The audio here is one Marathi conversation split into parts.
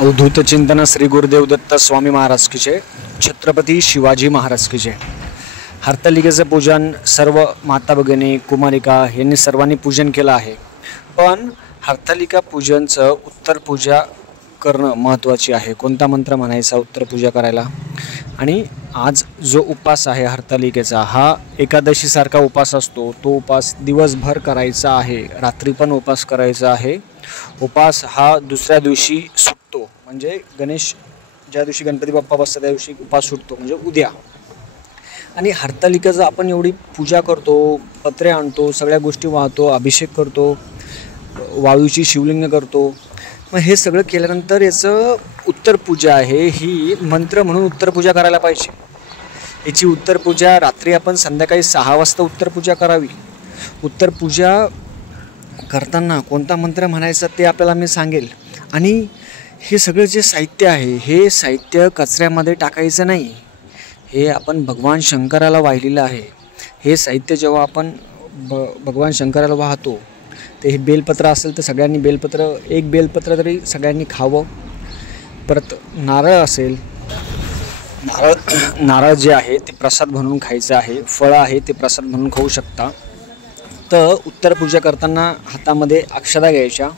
अवधूत चिंतन श्री गुरुदेव दत्त स्वामी महाराज की जय, छत्रपती शिवाजी महाराज की जय। हरतालिकेचं पूजन सर्व माता भगिनी कुमारिका यांनी सर्वांनी पूजन केलं आहे, पण हरतालिका पूजनचं उत्तर पूजा करणं महत्त्वाची आहे। कोणता मंत्र म्हणायचा उत्तर पूजा करायला? आणि आज जो उपास आहे हरतालिकेचा, हा एकादशी सारखा उपास असतो। तो उपास दिवसभर करायचा आहे, रात्री पण उपास करायचा आहे। उपास हा दुसऱ्या दिवशी सुटतो, म्हणजे गणेश ज्या दिवशी गणपती बाप्पा बसतात त्या दिवशी उपास सुटतो, म्हणजे उद्या। आणि हरतालिकेचं आपण एवढी पूजा करतो, पत्रे आणतो, सगळ्या गोष्टी वाहतो, अभिषेक करतो, वाळूची शिवलिंग करतो। मग हे सगळं केल्यानंतर याचं उत्तर पूजा आहे, ही मंत्र म्हणून उत्तर पूजा करायला पाहिजे। याची उत्तर पूजा रात्री आपण संध्याकाळी 6 वाजता उत्तर पूजा करावी। उत्तर पूजा करताना कोणता मंत्र म्हणायचा ते आपल्याला मी सांगेल। आणि हे सगळं जे साहित्य आहे, हे साहित्य कचऱ्यामध्ये टाकायचं नाही, हे आपण भगवान शंकराला वाहिलेलं आहे। हे साहित्य जेव्हा आपण भगवान शंकराला वाहतो, ते हे बेलपत्र असेल तर सगळ्यांनी बेलपत्र, एक बेलपत्र तरी सगळ्यांनी खावं। परत नारळ असेल, नारळ जे आहे ते प्रसाद म्हणून खायचं आहे, फळं आहे ते प्रसाद म्हणून खाऊ शकता। तर उत्तर पूजा करताना हातामध्ये अक्षता घ्यायच्या,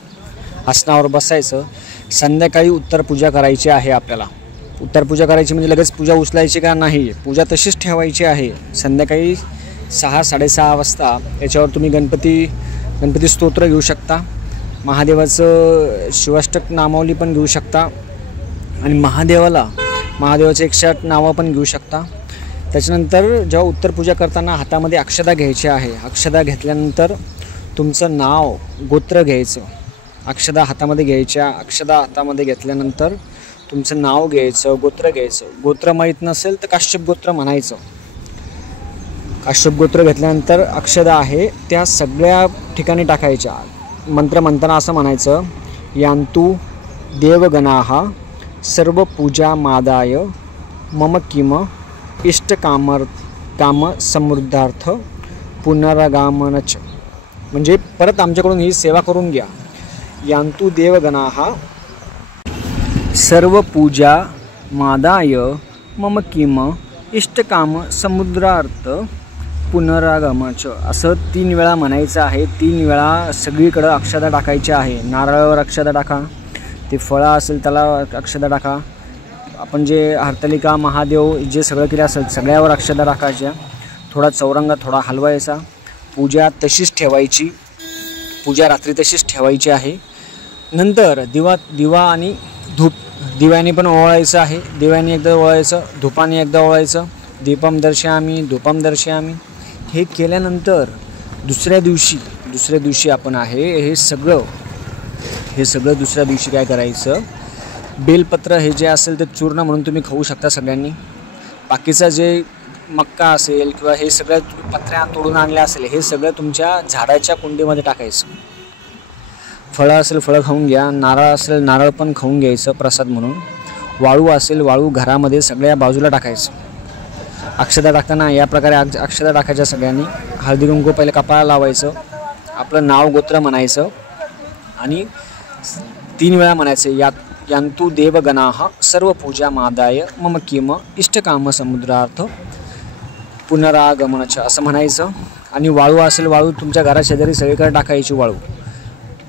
आसनावर बसायचं। संध्याकाळी उत्तर पूजा करायची आहे आपल्याला। उत्तर पूजा करायची म्हणजे लगेच पूजा उचलायची का नाही, पूजा तशीच ठेवायची आहे। संध्याकाळी 6-6:30 वाजता याच्यावर तुम्ही गणपती स्तोत्र घेऊ शकता, महादेवाचं शिवाष्टक नामावली पण घेऊ शकता, आणि महादेवाचे 108 नावं पण घेऊ शकता। त्याच्यानंतर जेव्हा उत्तर पूजा करताना हातामध्ये अक्षता घ्यायची आहे। अक्षता घेतल्यानंतर तुमचं नाव, गोत्र घ्यायचं। अक्षता हातामध्ये घ्यायच्या, अक्षता हातामध्ये घेतल्यानंतर तुमचं नाव घ्यायचं, गोत्र घ्यायचं। गोत्र माहीत नसेल तर काश्यप गोत्र म्हणायचं। काश्यप गोत्र घेतल्यानंतर अक्षता आहे त्या सगळ्या ठिकाणी टाकायच्या। मंत्र म्हणताना असं म्हणायचं, यांतु देवगणाः सर्व पूजा मादाय मम किम काम समृद्धार्थ पुनरागमनच। म्हणजे परत आमच्याकडून ही सेवा करून घ्या। यांतु देवगणाः सर्व पूजा मादाय मम किम इष्टकाम समुद्रार्थ पुनरागमच, असं 3 वेळा म्हणायचं आहे। 3 वेळा सगळीकडं अक्षता टाकायच्या आहे। नारळावर अक्षता टाका, ते फळं असेल त्याला अक्षता टाका, आपण जे हरतालिका महादेव जे सगळं केलं असेल सगळ्यावर अक्षता टाकायच्या। थोडा चौरंगा थोडा हलवायचा। पूजा तशीच ठेवायची, पूजा रात्री तशीच ठेवायची आहे। नंतर दिवा आणि धूप, दिव्याने पण ओवाळायचं आहे। दिव्याने एकदा ओवाळायचं, धूपाने एकदा ओवाळायचं। दीपम दर्शयामी धूपम दर्शयामी। हे केल्यानंतर दुसऱ्या दिवशी आपण आहे हे सगळं दुसऱ्या दिवशी काय करायचं, बेलपत्र हे जे असेल ते चूर्ण म्हणून तुम्ही खाऊ शकता सगळ्यांनी। बाकीचं जे मक्का असेल किंवा हे सगळं पत्र्या तोडून आणले असेल, हे सगळं तुमच्या झाडाच्या कुंडीमध्ये टाकायचं। फळं असेल फळं खाऊन घ्या, नारळ असेल नारळ पण खाऊन घ्यायचं प्रसाद म्हणून। वाळू असेल वाळू घरामध्ये सगळ्या बाजूला टाकायचं। अक्षता टाकताना या प्रकारे अक्षता टाकायच्या सगळ्यांनी। हळदी कुंकू पहिले कपाळाला लावायचं, आपलं नाव गोत्र म्हणायचं, आणि 3 वेळा म्हणायचं, यांतु देवगणाः सर्व पूजा मादाय मम किम इष्टकाम समुद्रार्थ पुनरागमनच, असं म्हणायचं। आणि वाळू असेल वाळू तुमच्या घरा शेजारी सगळीकडे टाकायची।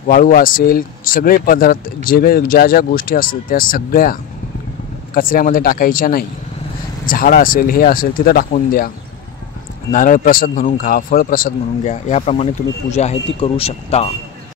वाळू असेल सगळे पदार्थ ज्या गोष्टी असतील त्या सगळ्या कचऱ्यामध्ये टाकायच्या नाही। झाड असेल हे असेल तिथं टाकून द्या। नारळ प्रसाद म्हणून खा, फळ प्रसाद म्हणून घ्या। याप्रमाणे तुम्ही पूजा आहे ती करू शकता।